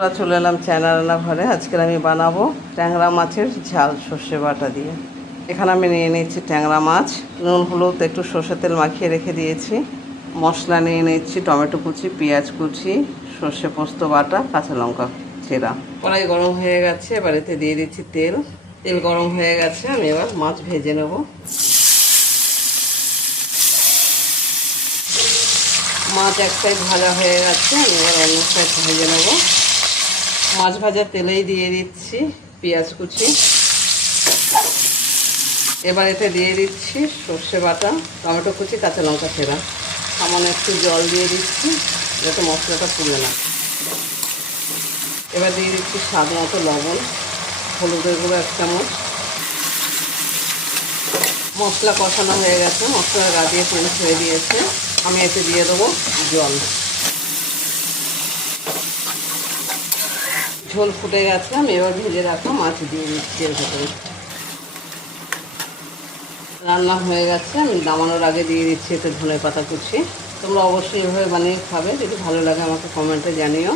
আমরা চলে এলাম চায়না রান্নাঘরে। আজকে আমি বানাবো ট্যাংরা মাছের ঝাল সর্ষে বাটা দিয়ে। এখানে আমি নিয়ে নিচ্ছি ট্যাংরা মাছ, নুন হলুদ একটু সর্ষের তেল মাখিয়ে রেখে দিয়েছি। মশলা নিয়ে নিচ্ছি টমেটো কুচি, পেঁয়াজ কুচি, সর্ষে পোস্ত বাটা, কাঁচা লঙ্কা চেরা। কড়াই গরম হয়ে গেছে, এবার এতে দিয়ে দিচ্ছি তেল। তেল গরম হয়ে গেছে, আমি এবার মাছ ভেজে নেব। মাছ এক সাইড ভাজা হয়ে গেছে, আমি এবার অন্য সাইড ভেজে নেব। মাছ ভাজা তেলেই দিয়ে দিচ্ছি পেঁয়াজ কুচি। এবার এতে দিয়ে দিচ্ছি সর্ষে বাটা, টমেটো কুচি, কাঁচা লঙ্কা চেরা। সামান্য একটু জল দিয়ে দিচ্ছি যাতে মশলাটা পুড়ে না। এবার দিয়ে দিচ্ছি স্বাদ মতো লবণ, হলুদের গুঁড়ো 1 চামচ। মশলা কষানো হয়ে গেছে, মশলার গা দিয়ে তেল ছেড়ে দিয়েছে। আমি এতে দিয়ে দেবো জল। ঝোল ফুটে গেছে, আমি এবার ভেজে রাখা মাছ দিয়ে দিচ্ছি এর ভেতরে। রান্না হয়ে গেছে, আমি নামানোর আগে দিয়ে দিচ্ছি এতে ধনেপাতা কুচি। তোমরা অবশ্যই এভাবে বানিয়ে খাবে, যদি ভালো লাগে আমাকে কমেন্টে জানিও।